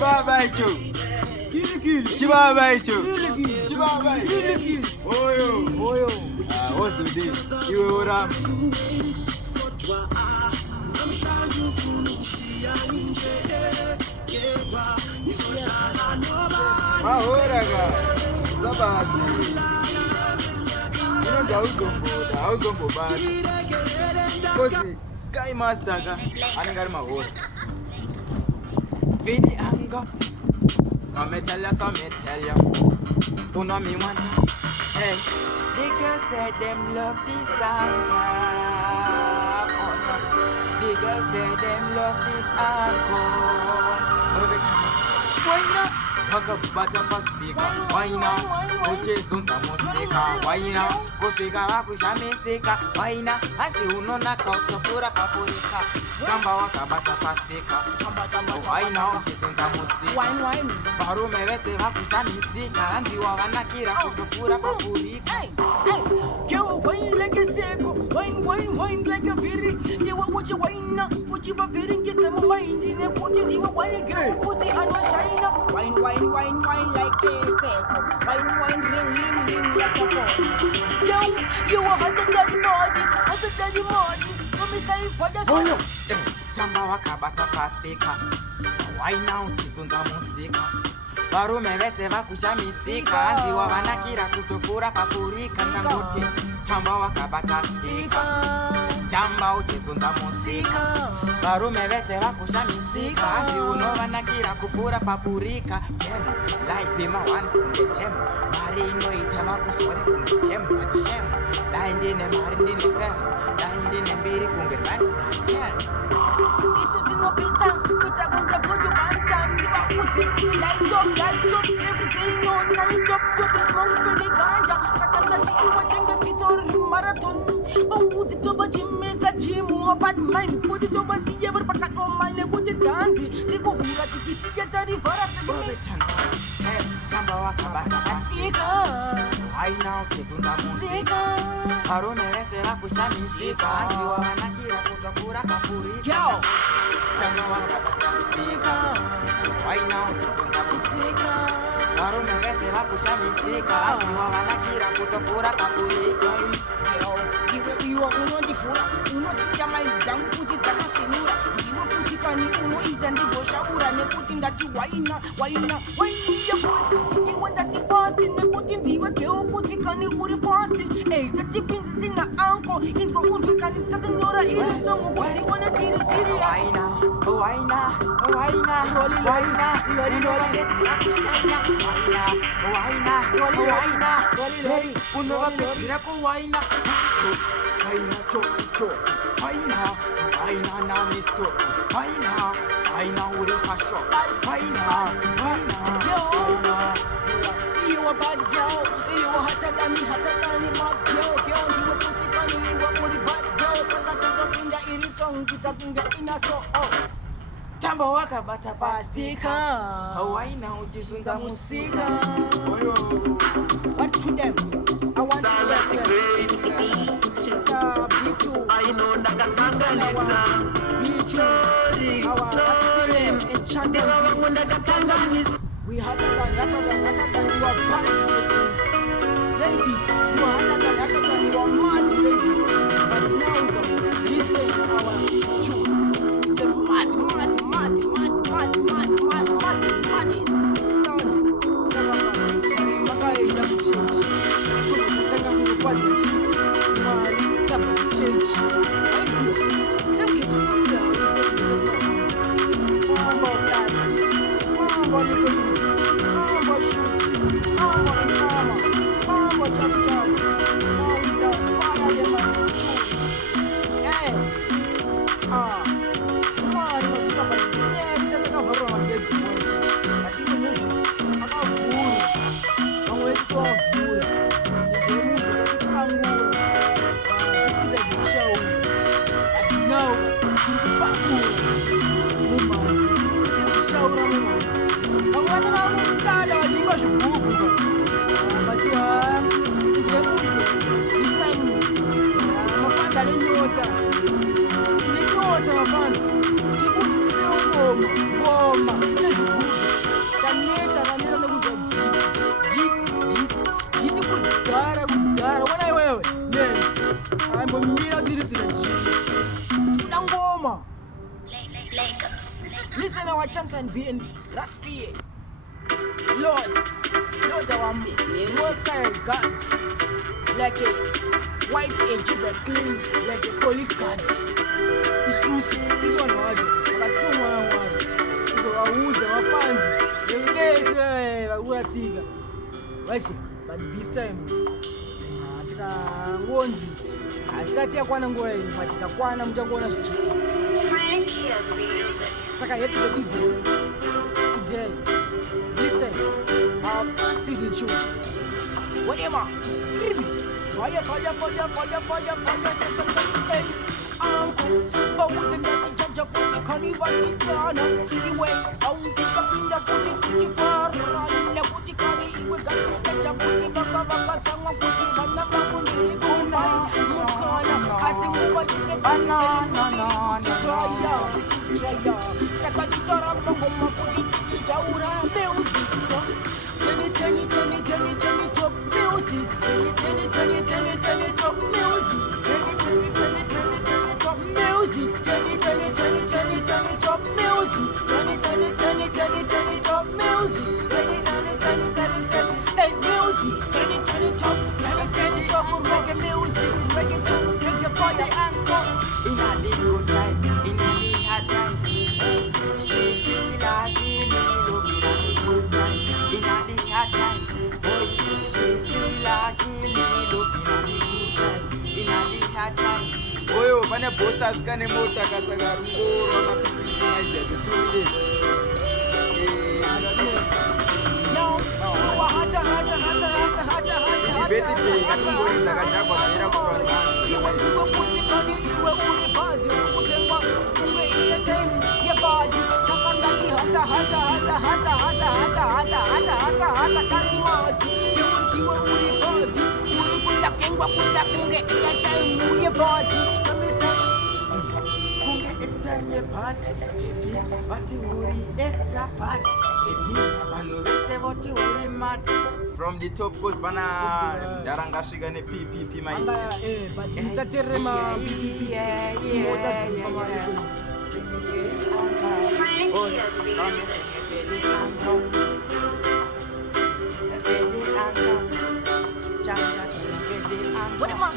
Chibaba icho. Chibaba icho. Chibaba icho. Oyo. What's this? You ora. Ahora ga. Sabati. You know Dauzombo bad. Kosi Sky Master ga angar mahora. Vidi anga. Some tell ya. Who know me want? Hey, the girls say them love this song. Oh no, the girls say them love this encore. Why not? Haka bata paspika. Why not? Oche sunta musika. Why not? Kufika wakusha misika. Why not? Ati unona kautopura kapurika. Jamba waka bata paspika. Why not? Oche sunta musika. Wine. Baru mewese wakusha misika. Andi wawanakira kutopura kapurika. Hey, yo, wine like a seko. Wine like a viri. You want you wine now. What you were very get them mind in a putting you wine girl. Put it on a shine. Wine like a seko. Wine, ring like a ball. Yo, you are hot daddy body. Come say for the soul. Jamba wakabata paspika. Why now? Kizunda musika. Baru mewese vakusha misika. Andi wawanakira kutokura papurika. Nanguti jamba wakabata spika. Jamba ukizunda musika. Baru mewese vakusha misika. Andi unovanakira kupura papurika. Jemu, life ima one kungetemu. Marino itema kusore kungetemu. Atishemu, laindine marindine femu. Laindine mbiri kunge lifestyle. Isu tino pisa, kuta kunge boju bantan. Niba uti, light up, everything on. Non-stop to this monkey ganja. Sakandati iwa tenga titori marathon. Uti toba jimesa jimu bad mind. Put it over the ever pakat on my nebuti dandy. Niku vura tikisi jatari vara tani. Jamba wakabata paspika. Why now kizunda musika. Arone wese wakusha misika. Andi wawanakira kutokura kapurika. Yo! Jamba wakabata paspika. Why now kizunda musika. Arone wese wakusha misika. Andi wawanakira kutokura kapurika. Iwe unondifura. Unosija maidangu kuti dzakashinura. Ndiwe kuti kani unoita ndiboshaura. Nekuti ndati waina yafuti. Iwe ndati fasi. Nekuti ndiwe keo kuti kani uri fasi. Tachipinzi zina anko. Inzwa unzwa kani takanyora ili songo. Kuti wana tiri siri. Waina. Waina na misto. Waina uri pasho. Waina. You a bad girl. You a hotter than mad girl. You a pussy bunny. You a uri bad girl. Sakatanga pinda iri song. Kita pinda ina so. Jamba wakabata paspika. Waina ujizunza musika. What to them? I want to I know Nagatanganisa. Sorry. We had to you are bad ladies. You are hotter than you are mad ladies. But now this is our truth. It's a mad MAFANZ. Listen our Chantan being Rasfeat. Lord our most high God. Like a white edges that clean like a police card. This one was I got 211. So I would MAFANZ. But this time I sat here one way, but the one I'm just going to Saka hit the video today. Listen, I'll pass it in you. Whatever. Fire. Uncle, but with the judge of the carnival, you wait, I will pick up in the booty car, running the booty car, you will get the booty baka, someone put it on the I see what you say, Oyo, pane bosta skane mota kasagara ngoro ngapipinaize kutumile. Beti pei ngori zakachakwa pera kurwana. Baby, but you extra part. Baby, what you mat. From the top goes bana jaranga shigane PPP my. But it's a terema.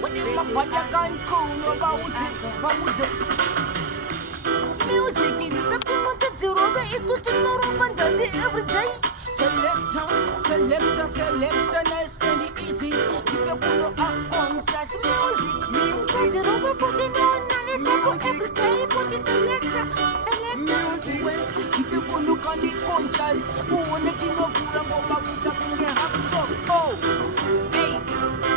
What you can cool about it? Music in the Roba is to every day. Selector, nice and easy. Keep your pull up on class music. The Roba put it on every day. Put it selector. Music. Keep your pull up on the contrast. Who want to give up for a moment to have some? Oh, hey,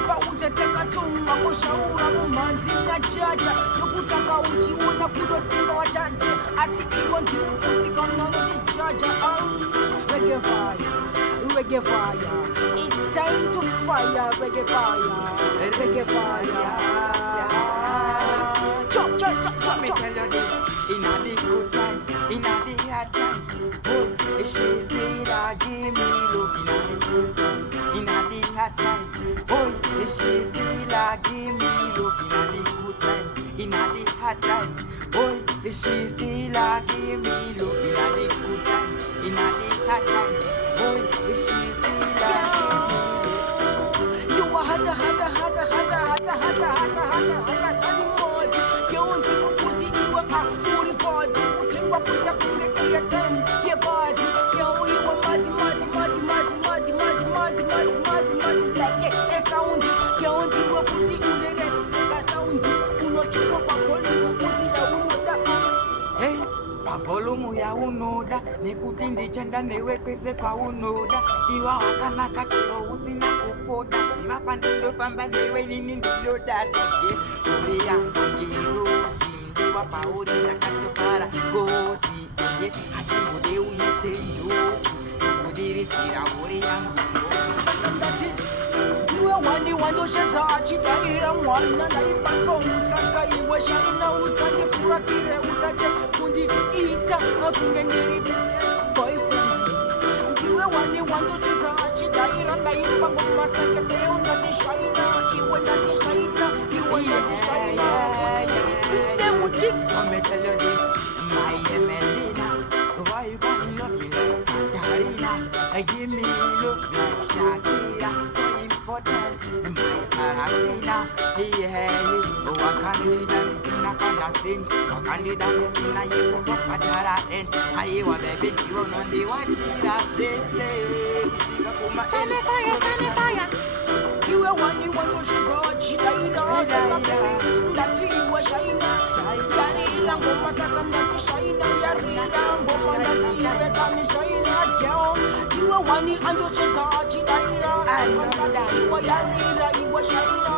Pauta take a tumba, Shaura, Manzi, Najaja. You put a couch, you want to put a single charge. I see you want to put the gun on the charger. Reggae fire. It's time to fire, reggae fire. Chop. Let me tell you this. In all the good times, in all the hard times, she still give me love. In all the hard times, she still give me love. In all the hard times, she still give me love. In all the hard times, she still give me love. You are hot. Volumu ya unoda nekuti ndichenda newe kwese kwa unoda iwa wakanaka chiro usina kupoda ziva pandinofamba newe nini ndinodada uri yangu ngirusi mdiwa pauri ndakatofara gosi hatimude uite njuchu kudiritira uri yangu iwe wandoshenza achitaira mwana ndaipaso usaka iwe shaina usajefuratire usaje kundiita akungendiri boyfriend iwe wandoshenza achitaira ndaipa ngomasake teo ndatishaina iwe ndatishaina Let me tell you this, my Emelina. Give me love like Shakira, so important. My Sarafina, yeah, Wakandida Sina Kanasin, Wakandida Sina Yuko Patara, and I was a big you on the watch that they say. Send me fire. You are one you want to show China, that's it was China. Yari Langoma Sakandati China, Yari Langoma Sakandati China. You are one you and you should China, and you were Yari, you were China.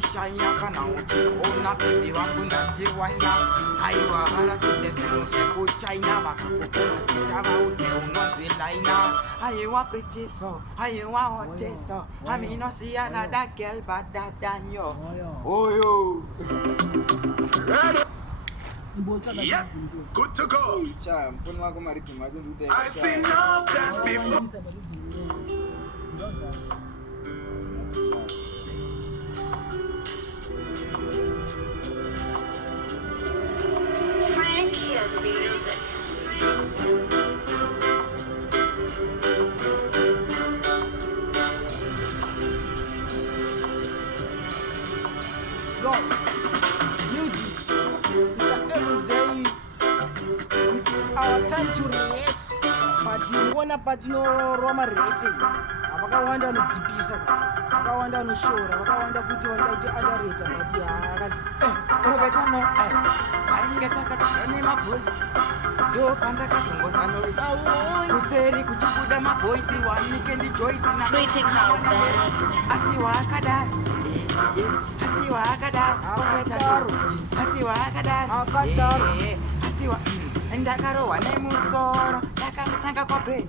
Shine kana ona baby wangu najiwanya aiwa hala tutefunu seku China bakakukoza sitaba ute unozilaina aiwa pretty so aiwa hot so I mean no see another girl better than you. Oh yo. Yep, good to go. I've been off that before. Go. Music. It's every day. It's our time to race. But you wanna no Roma racing. Abakawanda no dipisa. Abakawanda no shora. Abakawanda futi wanda uti underrated. But Roberta no time get a my voice. Do pandaka songo noise. Kuseri kuchukuda my voice one weekend choice na critical bad. Asiwakada. Asiwakada. Asiwa ndakaro wane musoro ndakananga kope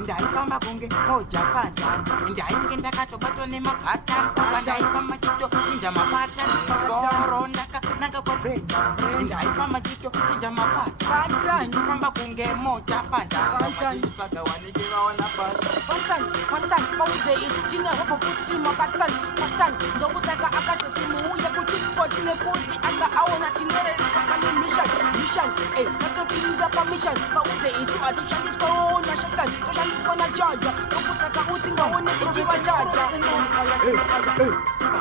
ndaifamba kunge kojapanda ndainge ndakatobatwa nemapata ndaifamba chito chinja mapata soro ndakananga kope ndaifamba chito chinja mapata ndaifamba kunge mojapanda ndaifamba wanejevaona pasi Fantan, pauze itina hopo kuti mapatan ndokutaka akatoti muuya kuti spotine kuti anga aona tinere sakani mission katopinga permission pauze isu atichandiswa ona shatan toshandiswa na jaja ndokusaka usingaone ichiva jaja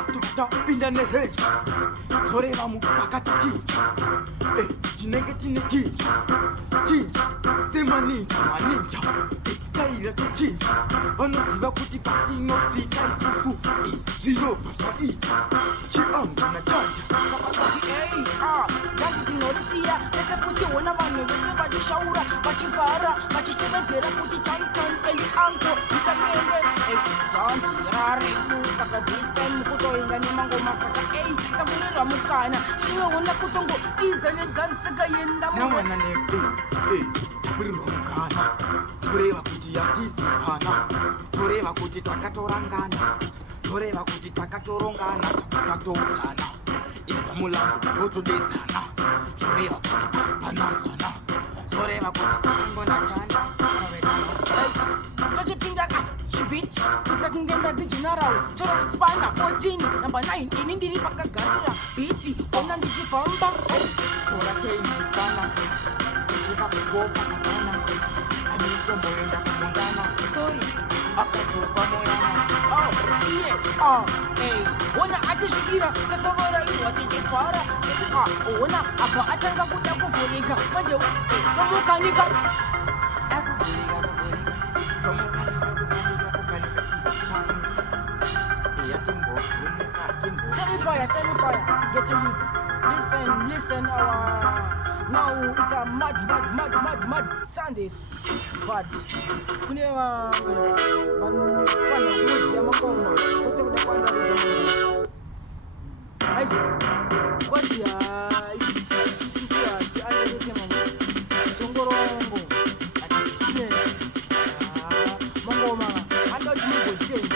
tutapinda nehe toreva mupakati chinenge chine chinja semaninja maninja staira tuchinja vanoziva kuti patinosvika isusu zvinobva zvaita chiangu na janja ndanditinorisiya ese kuti wona vanhu vese vachishaura vachivhara vachisevedzera kuti Chantan and Uncle isamende janziraredu saka this time kutoinga nemangoma saka tamunerwa mukana iwe wona kutongo tiza neganzika yenda nawana taburirwa mukana kureva kuti yatisipana kureva kuti takatorangana kureva kuti takatorongana takatodzana idza mulango wotodedzana kureva kuti panangana kureva kuti takangona chanda tochipinda chibit kutakungenda diginarau chorokupana 14 namba 9 ini ndiri pakagarira biti ona ndichifamba torateinisana ichikakugopanakana amitomboenda kumundana sori akazopa moyana wona atisvikira tatovora iwa tichifara wona apa atanga kuda kuvhurika manje tomukanika Semi-fire, get your youth. Listen, now it's a mad Sundays. But kunewa fana uzi ya makoma kote kuda kwanda rita mwana aisi kwati ya isi aya rite mwana chongorongo atisine mangoma anda uji mugo jenga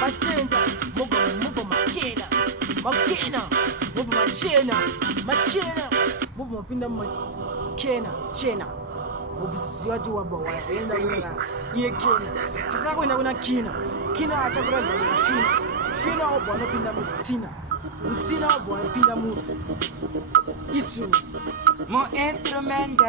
machenza mugo makena mugo machena mugo mapinda chena Obviously, waba waenda kuna iye kina. Chasa kwenda kuna kina. Kina achakuranza kuna Fina obwana pinda mutina. Mutina obwana pinda mu. Isu. Mo instrumente.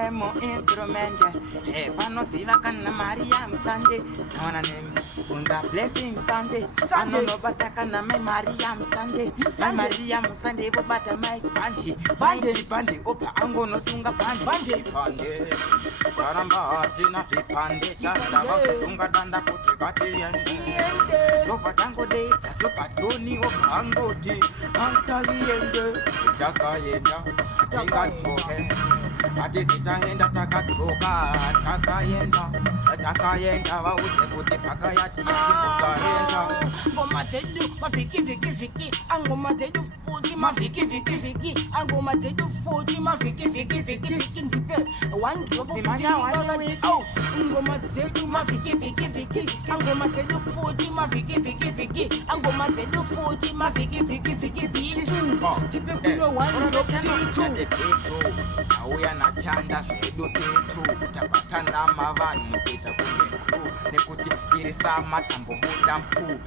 Hey, pano siva kana Maria Msande. Naona name. Unga blessing Sunday. Ano no bataka na my Maria Msande. My Maria Msande bo bata my bande. Opa ango no sunga bande. Karamba tina pande. Chasta sunga danda kote kati yende. Opa tango de tatu patoni opa ango di. Antali yende. Taka yenda. Tinga tsoke. HATISI tahenda takatoka. Taka yenda wa uche kuti paka yati kusahenda. Ngoma zedu maviki. Angoma zedu fuji maviki. Angoma zedu fuji maviki. Ndipe one drop of ngoma zedu maviki. Angoma zedu fuji maviki. Angoma zedu fuji maviki. Ndipe kuno one drop two. Auya na chanda shedu tetu. Utapata na mavani mpita kumbe kuu. Nekuti irisa matambo muda mkuu.